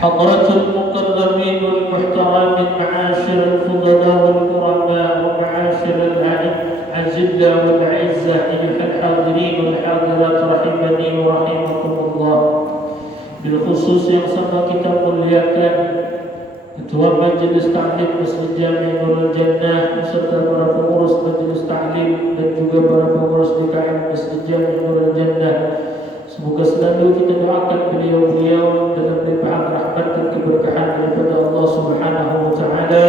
حضرة المكرمين والمحترمين، معاشر الفضلاء والكرماء، ومعاشر الأعزاء والأعزة، أيها الحاضرين والحاضرات rahimani wa rahimakumullah. Bilkhusus yang sama kita muliakan Ketua Majelis Ta'lim Masjid Jami' Nurul Jannah beserta para pengurus Majelis Ta'lim dan juga para pengurus DKM Masjid Jami' Nurul Jannah. Semoga selalu kita doakan beliau-beliau dalam limpahan rahmat dan keberkahan daripada Allah Subhanahu wa taala,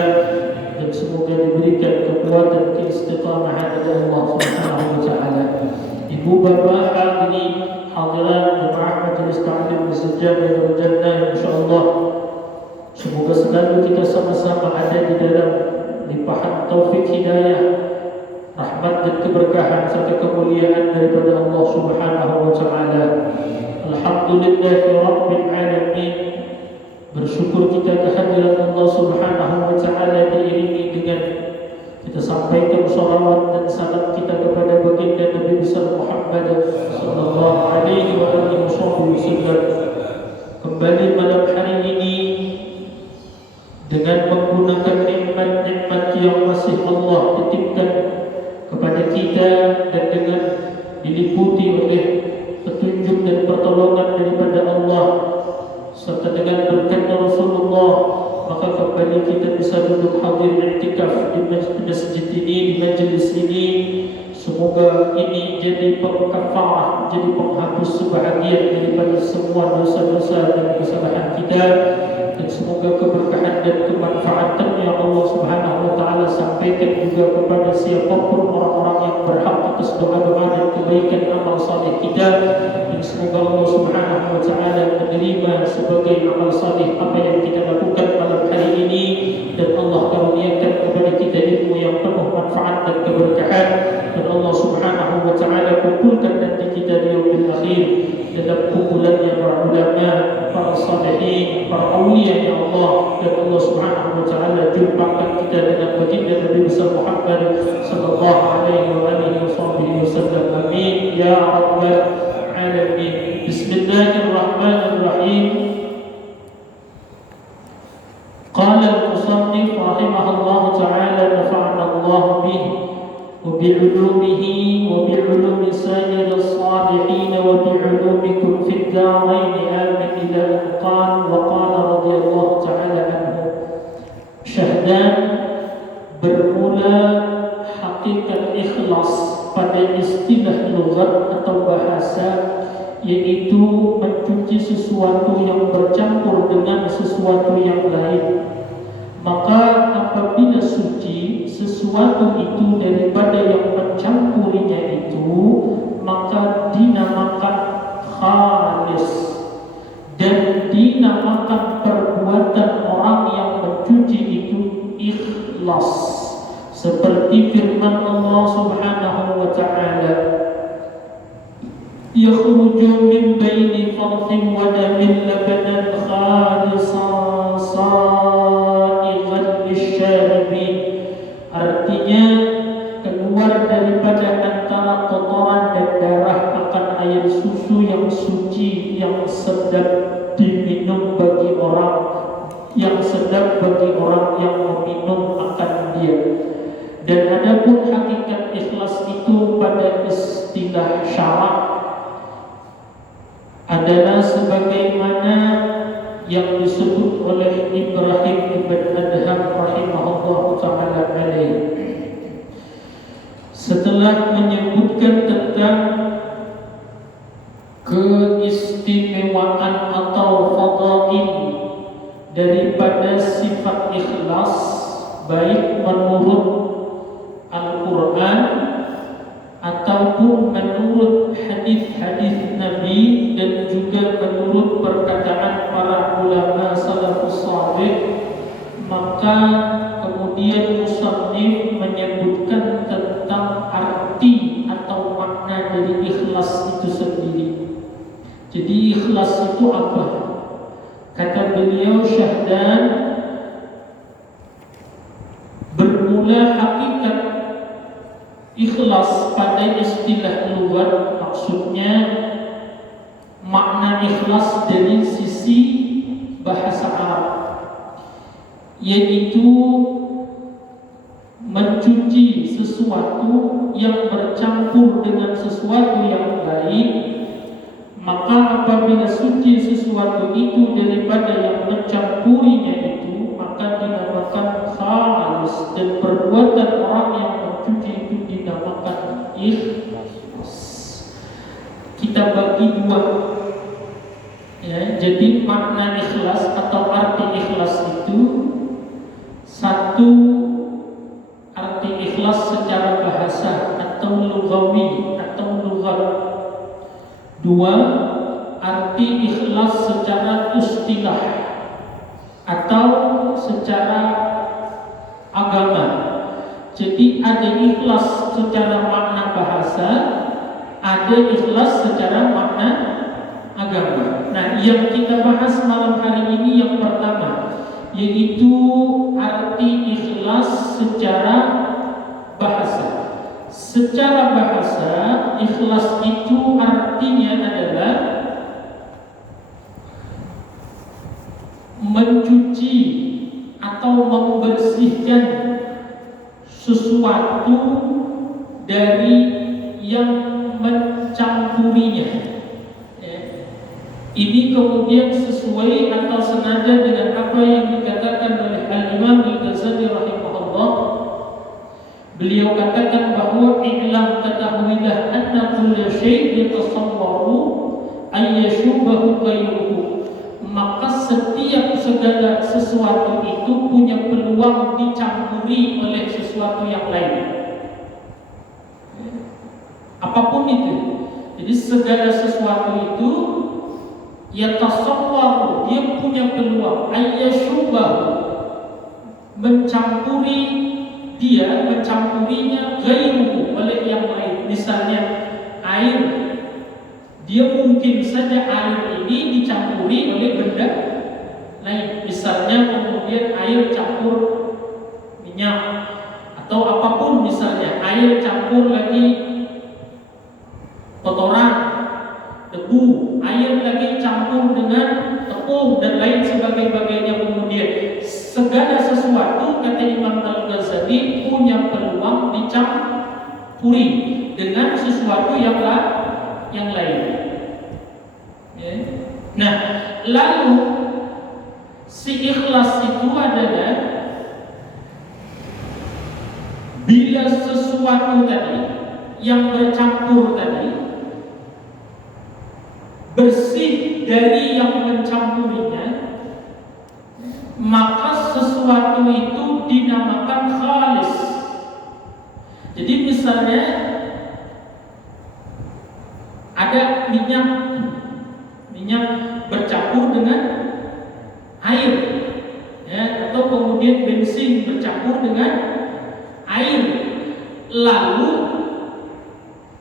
dan semoga diberikan kekuatan keistiqamahan dari Allah Subhanahu wa taala. Ibu bapa hadirin hadirat jemaah Majelis Ta'lim Masjid Jami' Nurul Jannah, insyaallah semoga selalu kita sama-sama ada di dalam limpahan taufik hidayah, rahmat dan keberkahan serta kemuliaan daripada Allah Subhanahu wa taala. Alhamdulillahirabbil alamin. Bersyukur kita kehadiran Allah Subhanahu wa taala diiringi dengan kita sampaikan salawat dan salam kita kepada baginda Nabi besar Muhammad sallallahu alaihi wa alihi wasallam. Kembali malam hari ini dengan menggunakan nikmat-nikmat yang masih Allah titipkan kepada kita dan dengan diliputi oleh petunjuk dan pertolongan daripada Allah serta dengan berkat Rasulullah, maka kembali kita bisa duduk hadir i'tikaf di masjid ini, di majlis ini. Semoga ini jadi pengkafarah, jadi penghapus sebahagian daripada semua dosa-dosa dan kesalahan kita, dan semoga keberkahan dan kemanfaatan yang Allah Subhanahu wa taala sampaikan juga kepada siapapun orang-orang yang berhak atas doa-doa dan kebaikan amal saleh kita, dan semoga Allah Subhanahu wa taala menerima sebagai amal saleh apa yang kita lakukan malam hari ini, dan Allah karuniakan kepada kita ilmu yang penuh manfaat dan keberkahan, dan Allah Subhanahu wa taala kumpulkan nanti kita di yaumil akhir dalam kumpulannya para ulama, para salihin, para awliya ya Allah, dan Allah Subhanahu wa taala jumpakan kita dengan baginda Nabi besar Muhammad sallallahu alaihi wa alihi wasallam. Amin ya rabbal alamin. Bismillahirrahmanirrahim. Qala al-musannif rahimahullah taala nafa'ana Allah bihi wa bi'ulumihi wa bi'ulumi sayyid as-salihin wa bi'ulumikum fid darain amin ila al-qan wa qala radiyallahu ta'ala anhu. Syahdan bermula hakikat ikhlas pada istilah lughat atau bahasa, yaitu mencuci sesuatu yang bercampur dengan sesuatu yang lain. Maka apabila suci sesuatu itu daripada yang mencampurinya itu, maka dinamakan khalis, dan dinamakan perbuatan orang yang mencuci itu ikhlas, seperti firman Allah Subhanahu wa taala, yakhruju min baini farthin wa damin labanan khalisan sa'igan lisyaribin. Artinya keluar daripada antara kotoran dan darah akan air susu yang suci, yang sedap diminum bagi orang, yang sedap bagi orang yang meminum akan dia. Dan adapun hakikat ikhlas itu pada istilah syarak adalah sebagaimana yang disebut oleh Ibrahim ibn Adham rahimahullah ta'ala alaih. Setelah menyebutkan tentang keistimewaan atau fadail daripada sifat ikhlas, baik menurut Al-Quran ataupun menurut hadis-hadis Nabi, dan juga menurut perkataan para ulama salafus salih, maka kemudian musannif menyebutkan tentang arti atau makna dari ikhlas itu sendiri. Jadi ikhlas itu apa? Kata beliau, Syahdan bermula hakikat ikhlas pada istilah lughat, maksudnya makna ikhlas dari sisi bahasa Arab, yaitu mencuci sesuatu yang bercampur dengan sesuatu yang lain. Maka apabila suci sesuatu itu daripada yang mencampurinya itu, maka dinamakan khalis, dan perbuatan orang yang mencuci itu dinamakan ikhlas. Kita bagi dua, ya. Jadi makna ikhlas atau arti ikhlas itu, satu, arti ikhlas secara bahasa atau lughawi atau lughat. Dua, arti ikhlas secara istilah atau secara agama. Jadi ada ikhlas secara makna bahasa, ada ikhlas secara makna agama. Nah, yang kita bahas malam hari ini yang pertama, yaitu arti ikhlas secara bahasa. Secara bahasa, ikhlas itu artinya adalah mencuci atau membersihkan sesuatu dari yang mencampurinya. Ini kemudian sesuai atau senada dengan apa yang dikatakan oleh Al-Imam Al-Ghazali rahimahullah. Beliau katakan bahwa i'lam, ketahuilah, anna kulla syai' yatasawwaru ayyashubahu ghayruhu. Maka setiap segala sesuatu itu punya peluang dicampuri oleh sesuatu yang lain, apapun itu. Jadi segala sesuatu itu yatasawwaru, dia punya peluang, ayyashubahu, mencampurinya ghairuhu, oleh yang lain. Misalnya air, dia mungkin saja air ini dicampuri oleh benda lain. Misalnya kemudian air campur minyak atau apapun, misalnya air campur lagi kotoran, debu, air lagi campur dengan tepung dan lain sebagainya. Kemudian segala sesuatu, kata Imam Al-Ghazali, punya peluang dicampuri dengan sesuatu yang lain. Ya. Nah, lalu si ikhlas itu adalah bila sesuatu tadi yang bercampur tadi bersih dari yang mencampurinya, maka sesuatu itu dinamakan khalis. Jadi misalnya ada minyak bercampur dengan air, ya, atau kemudian bensin bercampur dengan air, lalu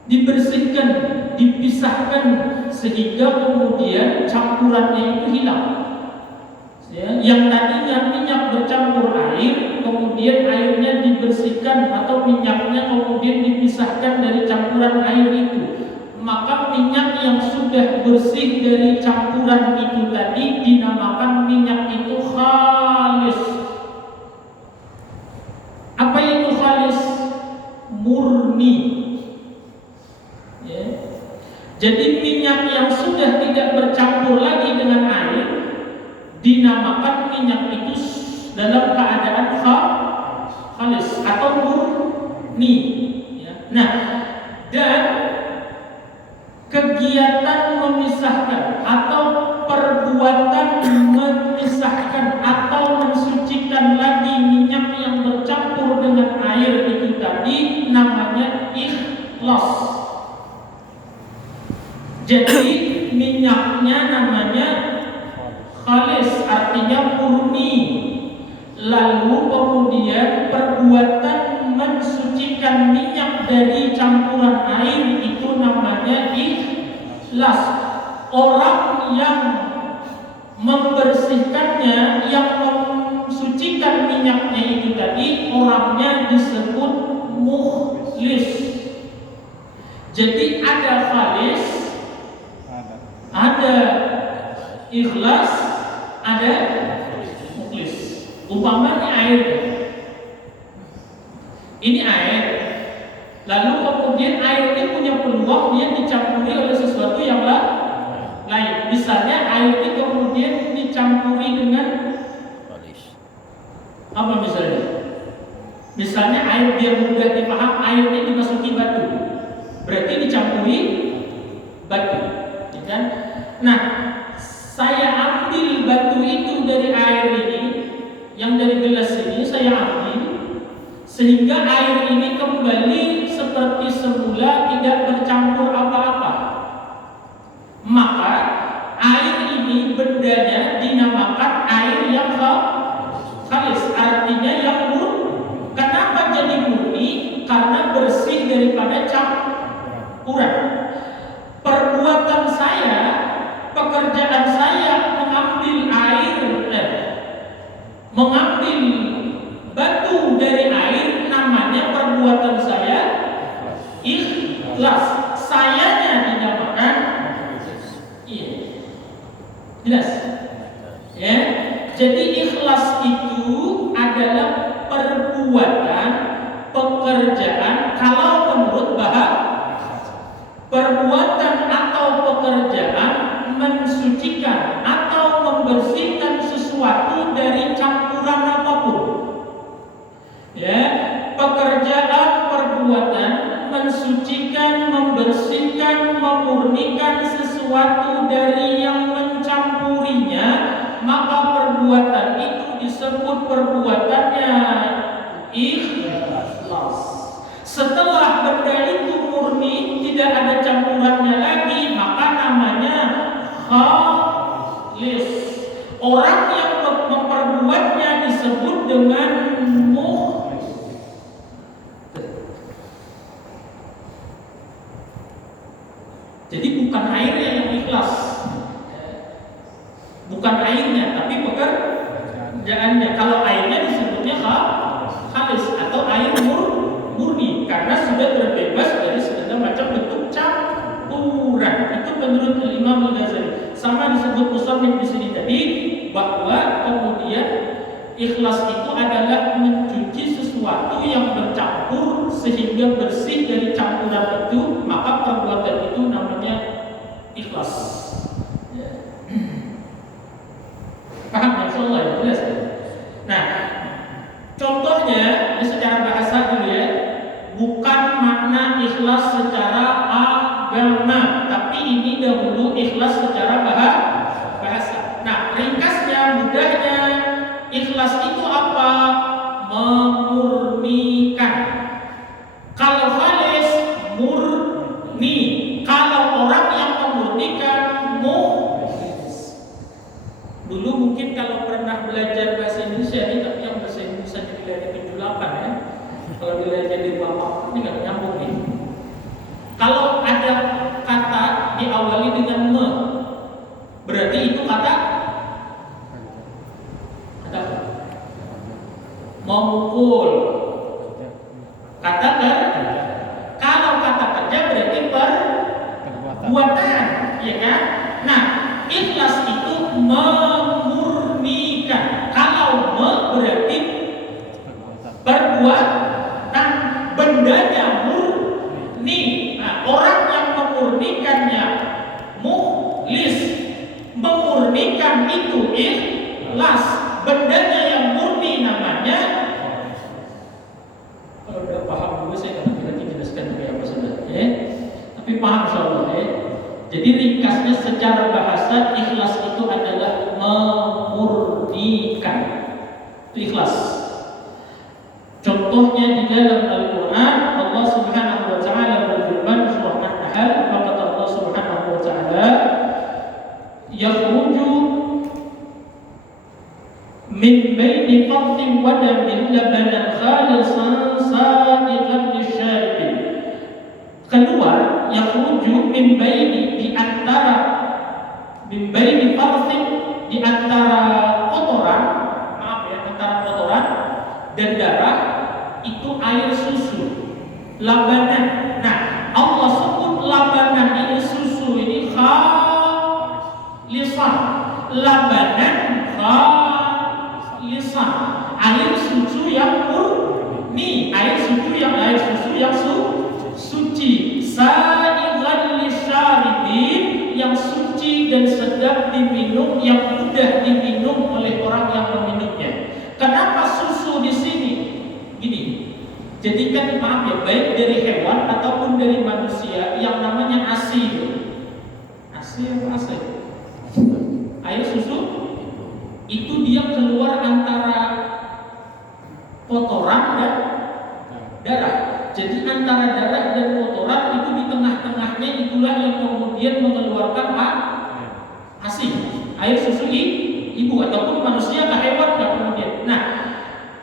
dibersihkan, dipisahkan sehingga kemudian campurannya itu hilang. Ya, yang tadinya minyak bercampur air, kemudian airnya dibersihkan atau minyaknya kemudian dipisahkan dari campuran air itu, maka minyak yang sudah bersih dari campuran itu tadi dinamakan minyak itu khalis. Apa itu khalis? Murni. Ya. Jadi minyak yang sudah tidak bercampur lagi dengan air dinamakan minyak itu dalam keadaan khalis atau murni. Ya. Nah, dan kegiatan memisahkan atau perbuatan memisahkan atau mensucikan lagi minyak yang bercampur dengan air itu tadi namanya ikhlas. Jadi minyaknya namanya khalis, artinya murni. Lalu kemudian perbuatan mensucikan minyak dari campuran air itu namanya ikhlas. Orang yang membersihkannya, yang mensucikan minyaknya itu tadi, orangnya disebut mukhlis. Jadi ada khalis, ada ikhlas, ada air. Ini air. Lalu kemudian air ini punya peluang dia dicampuri oleh sesuatu yang lain. Misalnya air ini kemudian dicampuri dengan apa misalnya? Misalnya air biar mudah dipaham, air ini dimasuki batu. Berarti dicampuri batu, ya kan? Nah, saya ambil batu itu dari air ini, yang dari gelas ini saya ambil, sehingga air ini kembali seperti semula, tidak bercampur apa-apa. Maka air ini bendanya dinamakan air yang khalis, artinya yang murni. Kenapa jadi murni? Karena bersih daripada campuran. Perbuatan saya, pekerjaan saya mengambil air, mengambil batu dari air, namanya perbuatan saya ikhlas. Sayanya dinamakan jelas. Ya. Jadi ikhlas itu adalah perbuatan, pekerjaan, kalau menurut bahasa, perbuatan atau pekerjaan mensucikan atau membersihkan sesuatu dari campuran apapun. Ya, pekerjaan, perbuatan mensucikan, membersihkan, memurnikan sesuatu dari yang mencampurinya, maka perbuatan itu disebut perbuatannya ikhlas. Setelah benda itu murni, tidak ada campurannya lagi, maka namanya khalis. Orang yang memperbuatnya disebut dengan jadi bukan airnya yang ikhlas, bukan airnya, tapi pekerjaannya. Kalau airnya disebutnya khalis atau air murni, karena sudah terbebas dari segala macam bentuk campuran. Itu menurut Imam Al-Ghazali. Sama disebut musannif di sini tadi, bahwa kemudian ikhlas itu adalah mencuci sesuatu yang bercampur sehingga bersih dari campuran itu, maka perbuatan itu namanya ikhlas. Paham ya? Insyaallah ya, jelas. Nah, contohnya ini secara bahasa dulu ya, bukan makna ikhlas secara agama, tapi ini dahulu ikhlas secara bahasa. Nah, ringkasnya, mudahnya, ikhlas itu apa? Memurnikan. Kalau khalis, murni. Kalau orang yang memurnikan, dulu mungkin kalau pernah belajar bahasa Indonesia ini, tapi yang bahasa Indonesia jadi 78 ya. Kalau belajar di bawah ini nggak nyambung nih. Kalau ada kata diawali dengan me, berarti itu kata memukul. Kata kalau kata kerja berarti perbuatan, ya kan? Nah, ikhlas itu memurnikan. Kalau berarti perbuatan, bendanya murni. Nah, orang yang memurnikannya mukhlis, memurnikan itu ikhlas. Bendanya yang murni namanya. Kalau udah paham dulu saya akan lagi jelaskan kayak apa sebenarnya. Tapi paham insyaallah ya. Jadi ringkasnya secara bahasa, ikhlas itu adalah memurnikan. Itu ikhlas. Contohnya di dalam Al-Quran, Allah Subhanahu wa Ta'ala berfirman surah An-Nahl, kata Allah Subhanahu wa Ta'ala, yakhruju min baini farthin wa damin labanan khalisan sa'igan lisyaribin. Keluar, yakhruju min baini, di antara, min baini farthin, di antara kotoran, maaf ya, antara kotoran dan darah, itu air susu, labanan. Nah, Allah sebut labanan ini, susu ini khalisan, labanan khalisan, air susu sedap diminum, yang mudah diminum oleh orang yang meminumnya. Kenapa susu di sini? Gini, jadikan maaf ya, baik dari hewan ataupun dari manusia yang namanya ASI. ASI apa ASI? Air susu itu dia keluar antara kotoran dan darah. Jadi antara darah dan kotoran itu di tengah-tengahnya itulah yang kemudian mengeluarkan ASI, air susu ibu ataupun manusia ke hewan dan kemudian. Nah,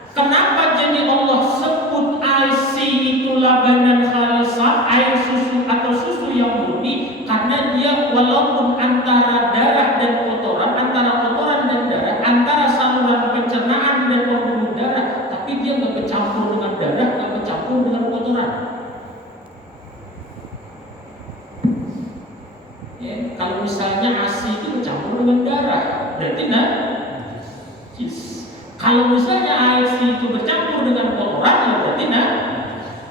kenapa jadi Allah sebut ASI itu labanan khalisah, air susu atau susu yang murni? Karena dia walaupun antara darah dan kotoran, antara kotoran dan darah, antara saluran pencernaan dan pembuluh darah, tapi dia nggak bercampur dengan darah, nggak bercampur dengan kotoran. Ya, kalau misalnya ASI itu bercampur dengan darah, berarti najis. Kalau misalnya ASI itu bercampur dengan kotoran, ya berarti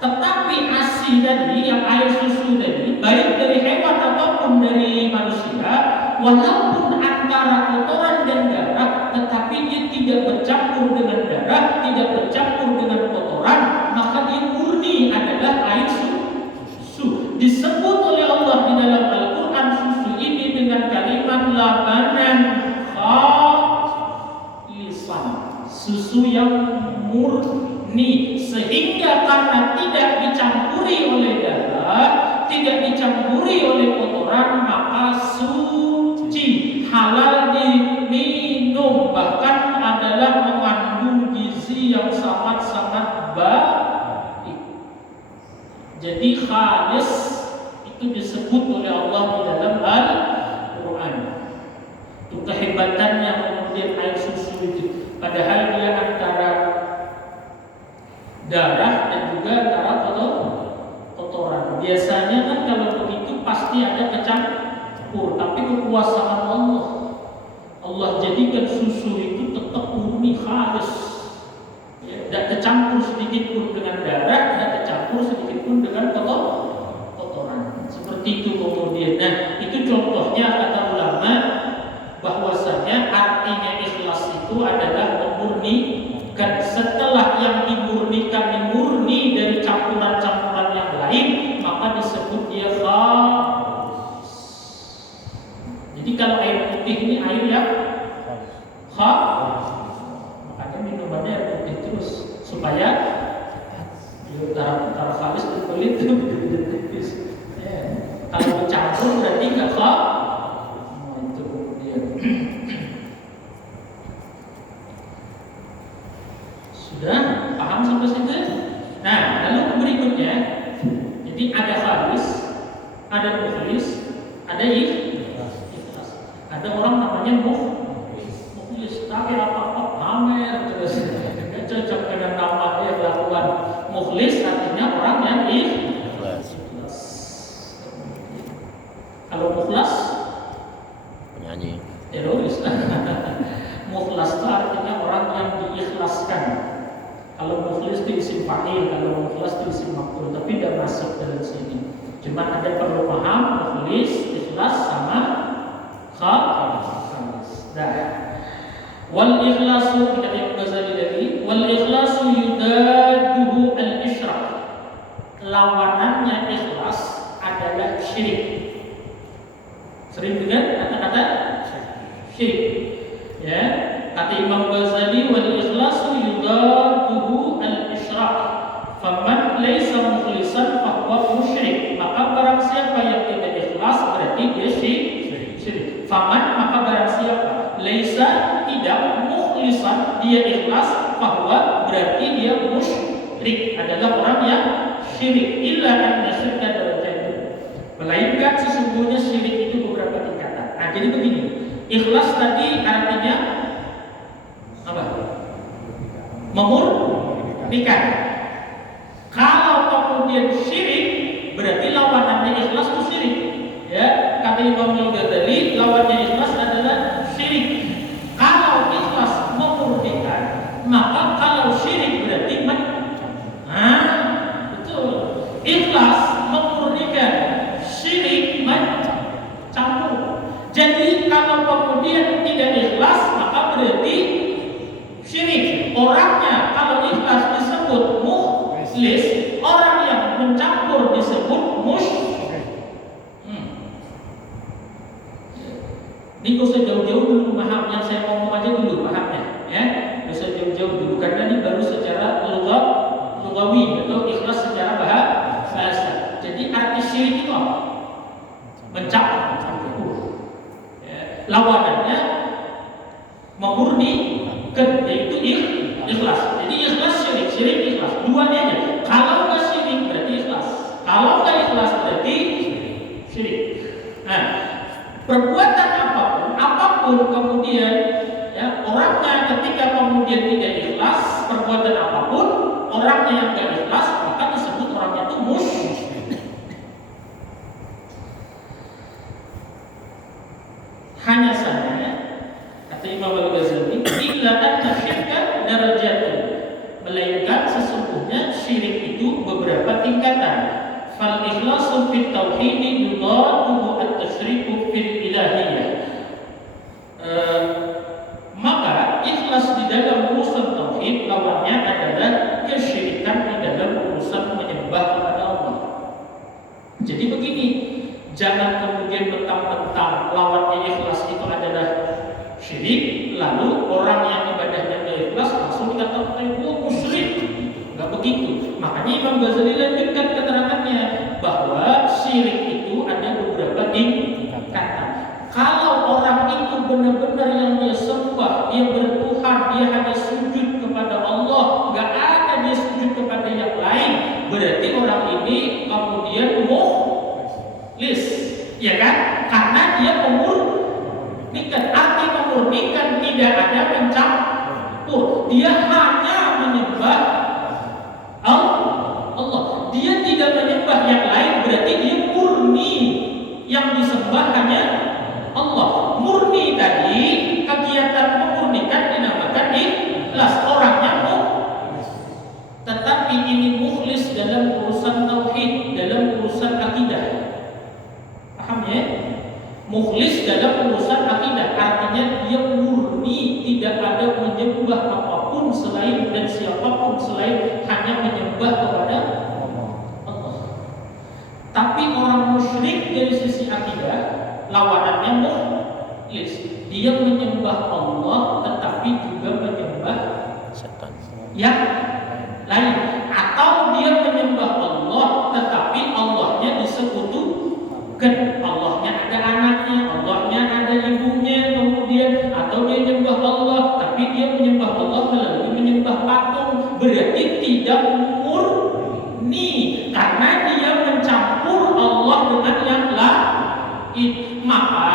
tetapi ASI tadi, yang air susu tadi, baik dari hewan ataupun dari manusia, walaupun antara kotoran dan darah, tetapi dia tidak bercampur dengan darah, tidak bercampur dengan kotoran, maka dia murni adalah air susu. Disebut oleh Allah di dalam Al-Quran susu ini dengan kalimat labanan khalisan, susu yang murni, sehingga karena tidak dicampuri oleh darah, tidak dicampuri oleh kotoran, maka suci, halal diminum, bahkan adalah mengandung gizi yang sangat-sangat baik. Jadi khalis itu disebut oleh Allah di dalam Al-Quran. Itu kehebatannya kemudian air susu itu. Padahal dia antara darah dan juga antara kotoran. Biasanya kan kalau begitu pasti ada kecampur, tapi kekuasaan Allah jadikan susu itu tetap murni khalis, ya, tidak tercampur sedikit pun dengan darah, tidak tercampur sedikit pun dengan kotoran. Seperti itu kemudian. Nah, itu contohnya kata ulama bahwasanya artinya ikhlas itu adalah memurnikan. Setelah yang dimurnikan murni dari campuran-campuran yang lain, maka disebut dia khalis. Jadi kalau air putih ini air yang khalis, makanya minumannya air putih terus supaya utara khalis itu kulit itu tipis. Kalau bercampur berarti nggak khalis. Itu dia. Sudah paham sampai situ? Nah, lalu berikutnya, jadi ada khalis, ada mukhlis, ada ikhlas. Ada orang namanya mukhlis, tapi apa-apa pamer terus, nggak cocok dengan nama dia lakukan. Mukhlis artinya orang yang ikhlas. Kalau mukhlas, penyanyi. teroris. Mukhlas itu artinya orang yang diikhlaskan. Kalau mukhlis itu isim fa'il, kalau mukhlas itu isim maf'ul, tapi tidak masuk dalam sini. Cuma ada perlu paham mukhlis, ikhlas sama khalis. Dah. Wal ikhlasu, kita yang Ghazali tadi, wal ikhlasu yudaduhu al-isyrak. Lawanannya ikhlas adalah syirik. Sering dengar kata-kata syirik. Ya, kata Imam Ghazali, wal ikhlasu yudaduhu al-isyrak. Faman laysa mukhlisan fahuwa musyrik. Maka barang siapa yang tidak ikhlas berarti dia syirik. Faman, maka barang siapa laysa, tidak, mukhlisan, dia ikhlas, fahuwa, berarti dia musyrik, adalah orang yang syirik. Illa anna syirka darajatun, melainkan sesungguhnya syirik itu beberapa tingkatan. Nah, jadi begini, ikhlas tadi artinya apa? Memurnikan. Kalau kemudian syirik, berarti lawanannya ikhlas itu syirik. Ya, kata Imam Ghazali, lawannya ikhlas adalah syirik. Kalau ikhlas memurnikan, maka kalau syirik berarti betul. Ikhlas memurnikan, syirik mencampur. Jadi kalau memurnikan, yaitu ikhlas. Jadi ikhlas syirik, syirik ikhlas. Duanya aja. Kalau nggak syirik berarti ikhlas. Kalau nggak ikhlas berarti syirik. Nah, perbuatan apapun kemudian ya orangnya ketika kemudian tidak ikhlas, perbuatan apapun orangnya yang nggak ikhlas maka disebut orangnya itu musyrik. Hanya saja kata Imam Al-Ghazali, illa anna syirka darajatun, melainkan sesungguhnya syirik itu beberapa tingkatan. Fal ikhlasu fit tauhid yudadduhu at-tasyriku fil ilahiyah. Maka ikhlas di dalam urusan tauhid lawannya adalah kesyirikan di dalam urusan menyembah kepada Allah. Jadi begini, jangan kemudian mentang-mentang lawannya ikhlas itu adalah syirik, lalu orang yang ibadahnya tidak ikhlas langsung dikatakan musyrik. Enggak begitu. Makanya Imam Ghazali lanjutkan keterangannya bahwa syirik itu ada beberapa tingkatan. Kalau orang itu benar-benar yang dia sembah, dia bertuhan, dia hanya sujud kepada Allah, enggak ada dia sujud kepada yang lain, berarti orang ini kemudian mukhlis, ya kan? Karena dia memurnikan, arti memurnikan tidak ada mencampur. Dia hanya menyembah Allah. Dia tidak menyembah yang lain, berarti dia murni. Yang disembah hanya Allah. Murni tadi, kegiatan memurnikan dinamakan ikhlas. Orangnya tetapi ini mukhlis dalam urusan tauhid, dalam urusan akidah. Paham ya? Mukhlis dalam urusan akidah, artinya dia murni, tidak ada menyembah apapun selain dan siapapun selain, hanya menyembah kepada Allah. Tapi orang musyrik dari sisi akidah, lawanannya mukhlis. Dia menyembah Allah tetapi juga menyembah setan yang lain, atau dia menyembah Allah tetapi Allahnya disekutukan. Allahnya ada anaknya, Allahnya ada ibunya, kemudian atau dia menyembah Allah tapi dia menyembah Allah melalui menyembah patung, berarti tidak murni karena dia mencampur Allah dengan yang lain. Maka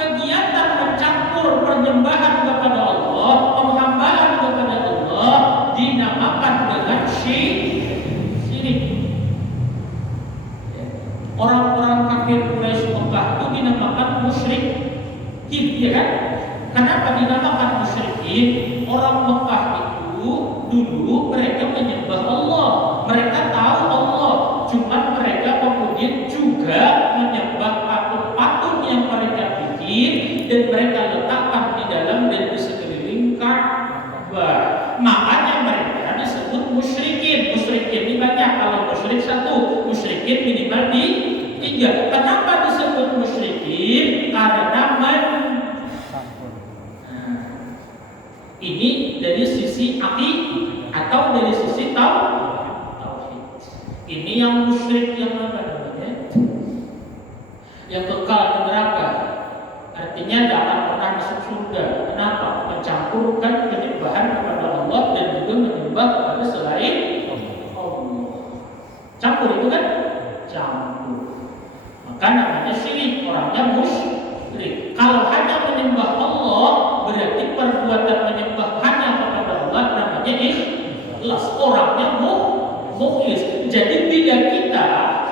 kegiatan mencampur penyembahan kepada Allah, penghambaan kepada Allah dinamakan dengan syirik. Orang-orang kafir Quraisy Mekah itu dinamakan musyrikin, ya kan? Kenapa dinamakan musyrikin? Orang Mekah itu dulu mereka menyembah Allah, mereka tahu Allah, cuma mereka kemudian juga menyembah patung-patung yang mereka bikin dan mereka letakkan di dalam dan di sekeliling Ka'bah. Makanya mereka disebut musyrikin. Musyrikin ini banyak, kalau musyrik satu, musyrikin minimal di tiga. Kenapa disebut musyrikin? Karena ini dari sisi akidah atau dari sisi tauhid. Ini yang musyrik yang apa namanya? Yang kekal di neraka. Artinya tidak akan pernah masuk surga. Kenapa? Mencampurkan penyembahan kepada Allah dan juga menyembah kepada selain Allah. Campur itu kan? Campur. Maka namanya syirik, orangnya musyrik. Kalau hanya menyembah Allah, berarti perbuatan menyembah hanya kepada Allah namanya ikhlas. Orangnya mukhlis. Jadi bila kita,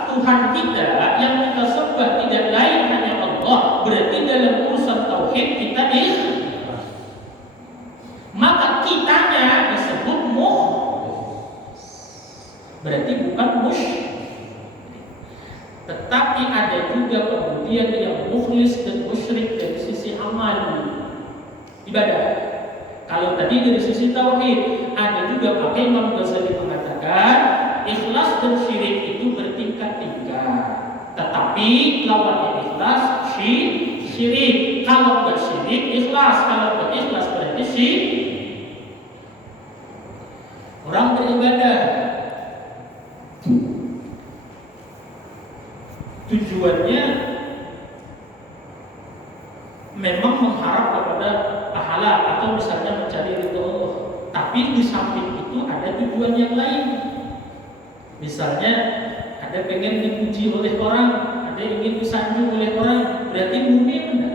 Tuhan kita yang kita sembah tidak lain hanya Allah, berarti dalam urusan tauhid kita ikhlas. Maka kitanya disebut berarti bukan musyrik. Tetapi ada juga kemudian yang mukhlis dan musyrik dari sisi amal ibadah. Kalau tadi dari sisi tauhid, ada juga pakai Imam Ghazali mengatakan ikhlas dan syirik itu bertingkat-tingkat. Tetapi lawannya ikhlas syirik. Kalau enggak syirik ikhlas, kalau enggak ikhlas berarti syirik. Orang beribadah tujuannya memang mengharap kepada pahala atau misalnya misalnya mencari ridho Allah. Tapi di samping itu ada tujuan yang lain. Misalnya ada pengen dipuji oleh orang, ada ingin disanjung oleh orang, berarti murni benar.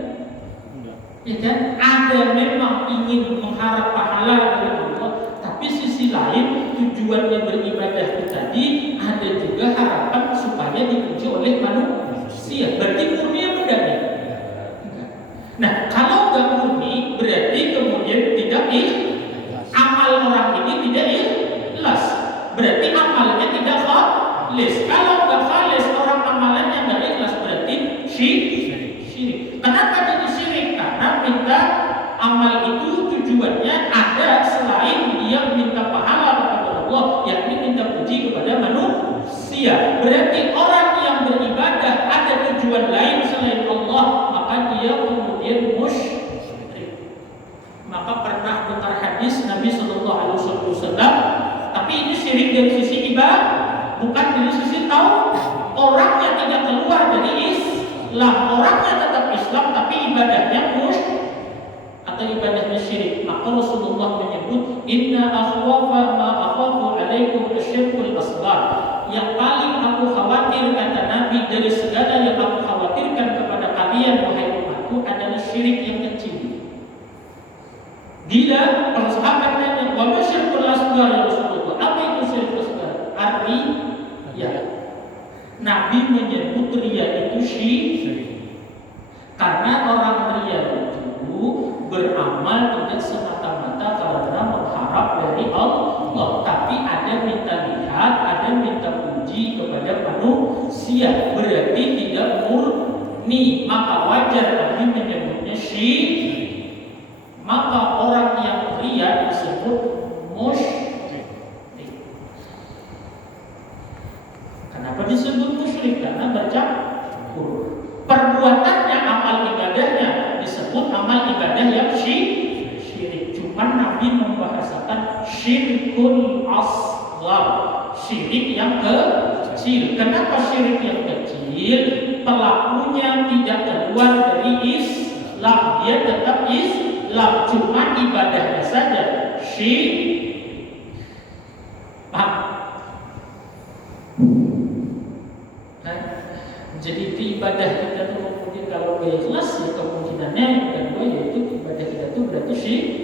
Ya kan? Ada memang ingin mengharap pahala dari Allah, tapi sisi lain tujuannya beribadah itu tadi ada juga harapan supaya dipuji oleh manusia. Berarti murni benar ya? Nah, kalau nggak murni berarti kemudian tidak amal orang ini tidak ikhlas. Berarti amalnya tidak khalis. Kalau nggak khalis orang amalannya nggak ikhlas berarti syirik. Kenapa jadi syirik? Karena minta amal itu tujuannya ada selain dia minta pahala kepada Allah, yakni minta puji kepada manusia. Berarti orang yang beribadah ada tujuan lain selain Allah, maka dia kemudian musyrik. Maka pernah dengar hadis Nabi Sallallahu Alaihi Wasallam, tapi ini syirik dari sisi ibadah, bukan dari sisi tahu. Orangnya tidak keluar dari Islam, orangnya tetap Islam, tapi ibadahnya musyrik atau ibadahnya syirik. Maka Rasulullah menyebut, Inna akhwafa ma akhafu alaikum asyirkul asghar. Yang paling aku khawatir, kata Nabi, dari segala yang aku khawatirkan kepada kalian wahai umatku adalah syirik yang kecil. Bila para sahabat nanya, wa ma syirkul asghar ya Rasulullah? Apa itu syirik asghar? Ya. Nabi menyebut riya itu syirik. Karena orang riya itu beramal tidak semata-mata karena mengharap dari Allah, tapi ada minta lihat, ada minta puji kepada manusia. Berarti tidak murni, maka wajar Nabi menyebutnya syirik. Maka orang yang riya disebut musyrik. Kenapa disebut musyrik? Karena bercampur. Perbuatannya, amal ibadahnya disebut amal ibadah yang syirik. Cuman Nabi membahasakan syirkul asghar, syirik yang kecil. Kenapa syirik yang kecil? Pelakunya tidak keluar dari Islam, dia tetap Islam, cuma ibadahnya saja syirik. Paham? Jadi di ibadah kita itu kemudian kalau nggak ikhlas ya kemungkinannya yang kedua yaitu ibadah kita itu berarti syirik.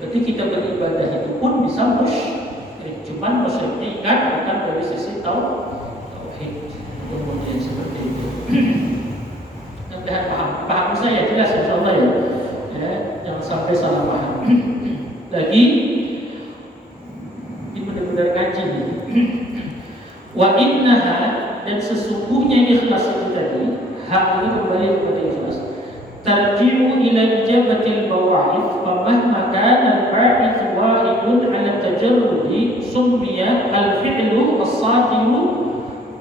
Berarti kita beribadah itu pun bisa musyrik. Cuman musyriknya ingat bukan dari sisi tauhid. Kemudian seperti itu. Paham saya jelas insyaallah ya. Jangan sampai salah paham. Lagi ini benar-benar ngaji nih. Wa innaha, dan sesungguhnya ikhlas itu tadi, hak ini kembali kepada ikhlas. Tarji'u ila ijabatil bawa'id, fa mahma kana al-ba'id wahidun 'ala tajarrudi summiya al-fi'lu as-sadiru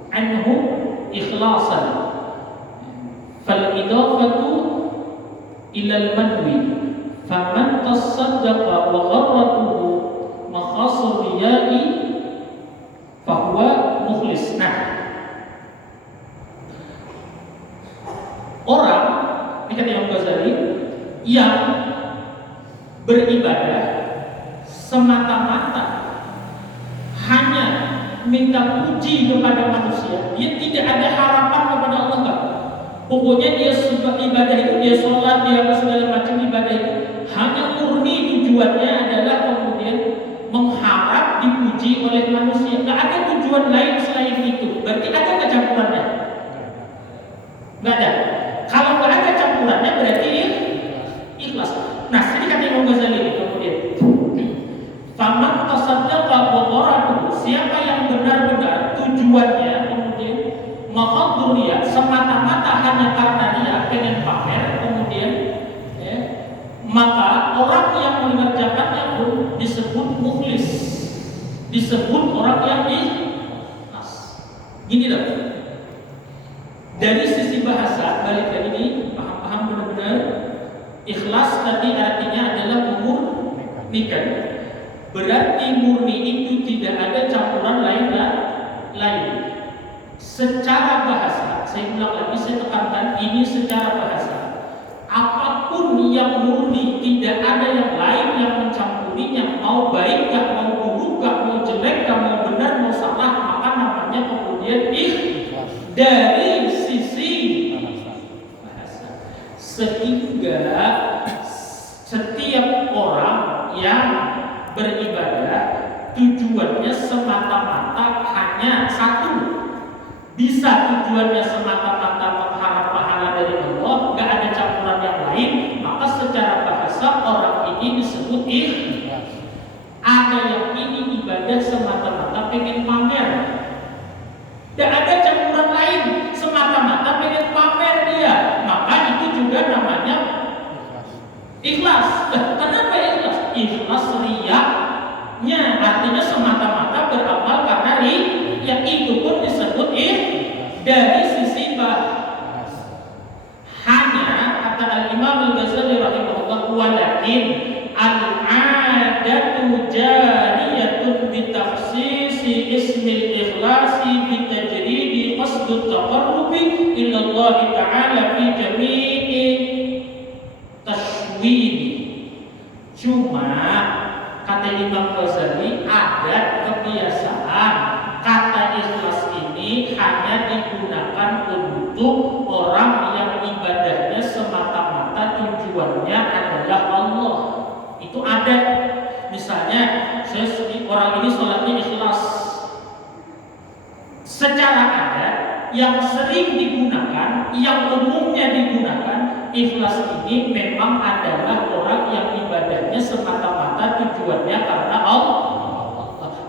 anhu ikhlasan. Fal idafatu ila al-manwi, faman tasaddaqa wa gharratuhu makhassu riya'i fahuwa mukhlis. Nah, orang ini kata Imam Ghazali yang beribadah semata-mata hanya minta puji kepada manusia, dia tidak ada harapan kepada Allah enggak. Pokoknya dia ibadah itu, dia sholat, dia segala macam ibadah itu hanya murni tujuannya adalah kemudian mengharap dipuji oleh manusia. Nggak ada tujuan lain selain itu. Berarti ada nggak campurannya? Nggak ada. Kalau nggak ada campurannya berarti ikhlas. Nah, sini kata Imam Ghazali kemudian, faman tasaddaqa wa gharatuhu, siapa yang benar-benar tujuannya kemudian mahdhuriyah, semata-mata hanya karena dia pengen pamer, kemudian maka orang yang mengerjakannya pun disebut mukhlis, disebut orang yang ikhlas. Gini loh, dari sisi bahasa balik lagi ini paham-paham benar-benar. Ikhlas tadi artinya adalah murnikan. Berarti murni itu tidak ada campuran lain. Secara bahasa, saya ulang lagi, saya tekankan ini secara bahasa. Apapun pun yang murni, tidak ada yang lain yang mencampurinya, mau baik gak, mau buruk gak, mau jelek gak, mau benar, mau salah, maka namanya kemudian dari sisi bahasa. Sehingga setiap orang yang beribadah tujuannya semata-mata hanya satu. Bisa tujuannya semata-mata mengharap pahala dari Allah, gak ada campuran yang lain, maka secara bahasa orang ini disebut ikhlas. Ada yang ini ibadah semata-mata pengen pamer, gak ada campuran lain, semata-mata pengen pamer dia, maka itu juga namanya ikhlas. Kenapa ikhlas? Ikhlas riyanya, artinya semata-mata beramal karena yang itu pun disebut dari sisi hanya kata Al-Imam Al-Ghazali rahimahullah, walakin al-'adatu jariyatun bi takhsisi ismil ikhlasi bi tajridi qasdut taqarrubi ila Allah ta'ala fi jami'i tashwidi. Cuma kata Imam Ghazali, adat kebiasaan kata ikhlas ini hanya digunakan untuk orang yang ibadahnya semata-mata tujuannya adalah Allah. Itu adat. Misalnya orang ini sholatnya ikhlas. Secara adat yang sering digunakan, yang umumnya digunakan, ikhlas ini memang adalah orang yang ibadahnya semata-mata tujuannya karena Allah.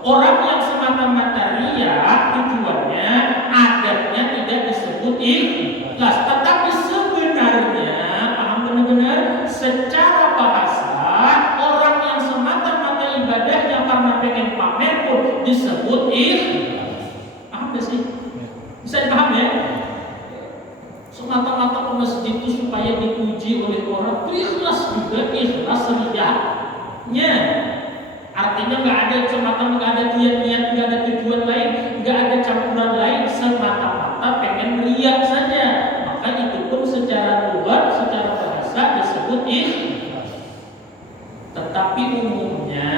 Orang yang semata-mata riya tujuannya, adatnya tidak disebut ikhlas. Tetapi sebenarnya, paham benar-benar, secara bahasa orang yang semata-mata ibadahnya karena pengen pamer pun disebut ikhlas. Paham gak sih? Bisa dipaham ya? Semata-mata ke masjid itu supaya dipuji oleh orang, ikhlas juga, ikhlas riyanya. Artinya nggak ada semata-mata, nggak ada niat-niat, nggak ada tujuan lain, nggak ada campuran lain, semata-mata pengen riya saja. Maka itu pun secara lugat, secara bahasa disebut ikhlas. Tetapi umumnya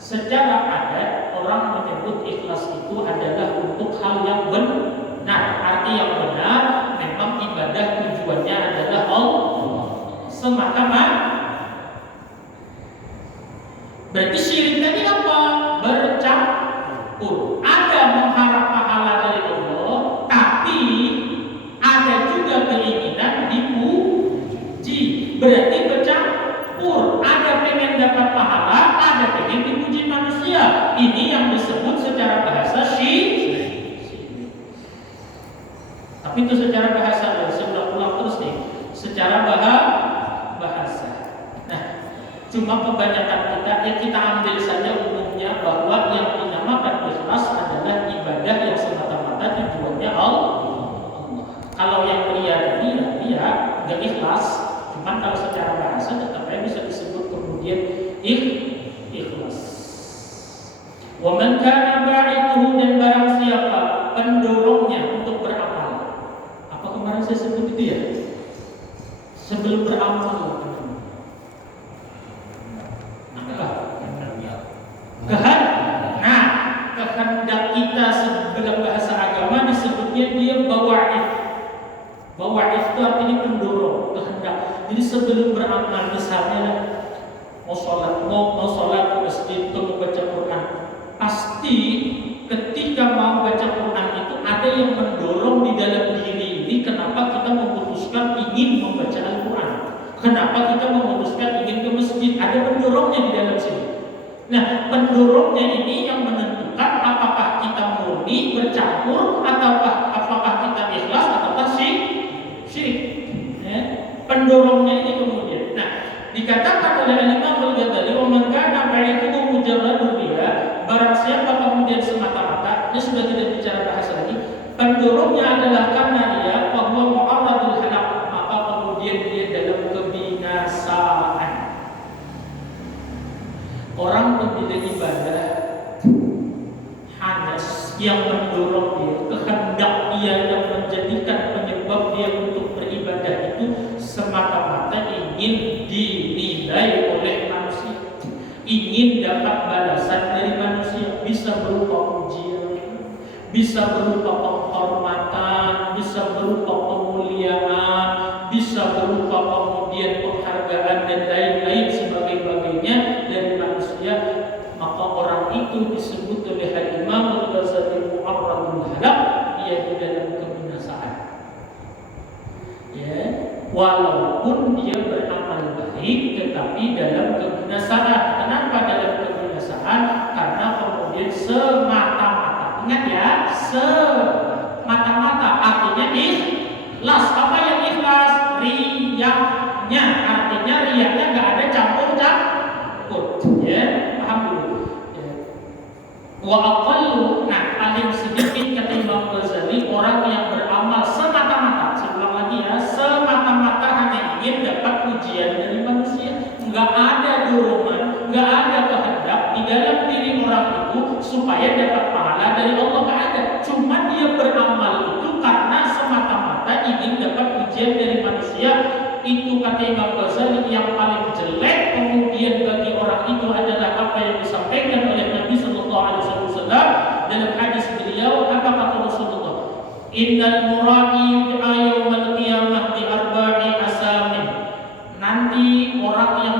secara adat orang menyebut ikhlas itu adalah untuk hal yang benar. Arti yang benar memang ibadah tujuannya adalah Allah semata-mata. Berarti syirik tadi apa? Bercampur. Ada mengharap pahala dari Allah, tapi ada juga keinginan dipuji. Berarti bercampur. Ada pengen dapat pahala, ada pengen dipuji manusia. Ini yang disebut secara bahasa syirik. Tapi itu secara bahasa, saya ulang terus nih. Secara bahasa. Nah, cuma kebanyakan kita ambil saja umumnya bahwa yang dinamakan ikhlas adalah ibadah yang semata-mata tujuannya Allah. Kalau yang riya nggak ikhlas, cuman kalau secara bahasa tetap bisa disebut kemudian ikhlas. Wa man kana ba'ithuhu, dan barang siapa pendorongnya untuk beramal. Apa kemarin saya sebut itu ya? Sebelum beramal. Kehendak kita dalam bahasa agama disebutnya dia bawa'if. Bawa'if itu artinya pendorong, kehendak. Jadi sebelum beramal, misalnya mau sholat ke masjid atau mau baca Quran, pasti ketika mau baca Quran itu ada yang mendorong di dalam diri ini. Kenapa kita memutuskan ingin membaca Al-Quran? Kenapa kita memutuskan ingin ke masjid? Ada pendorongnya di dalam sini. Nah, pendorongnya ini yang menentukan apakah kita murni bercampur, ataukah apakah kita ikhlas ataukah syirik. Ya. Pendorongnya ini kemudian. Nah, dikatakan oleh Imam Al-Ghazali, "Wa man kana ba'ithuhu mujarradun riya", barang siapa kemudian semata-mata, dia sudah tidak bicara bahasa lagi, pendorongnya adalah karena riya, bahwa mu'arradul halak, maka kemudian dia dalam kebinasaan. Orang tidak ibadah hanya yang mendorong dia, kehendak dia yang menjadikan penyebab dia untuk beribadah itu semata-mata dinilai oleh manusia, ingin dapat balasan dari manusia, bisa berupa ujian, bisa berupa penghormatan, bisa berupa pemuliaan, bisa berupa kemudian penghargaan dan lain-lain sebagainya dari manusia, maka orang itu disebut oleh Imam Al-Ghazali mu'arradul halak, ia di dalam kebinasaan. Ya, walaupun dia beramal baik tetapi dalam kebinasaan. Kenapa dalam kebinasaan? Karena kemudian semata-mata, ingat ya, semata-mata artinya ikhlas. Apa yang ikhlas? Riyaknya, artinya riyaknya nggak ada campur-campur. Ya, paham dulu. Ya. Wa aqallu, nah paling sedikit kata Imam Ghazali orang yang beramal semata-mata, saya ulang lagi ya, semata-mata hanya ingin dapat pujian dari manusia, nggak ada dorongan, nggak ada kehendak di dalam diri orang itu supaya dapat pahala dari Allah, nggak ada. Cuma dia beramal itu karena semata-mata ingin dapat pujian dari manusia. Itu kata Imam Ghazali yang paling jelek kemudian bagi orang itu adalah apa yang disampaikan oleh Nabi Sallallahu Alaihi Wasallam dalam hadis beliau. Apa kata Rasulullah? Innal mura'i yud'a yaumal qiyamah bi arba'i asamin. Nanti orang yang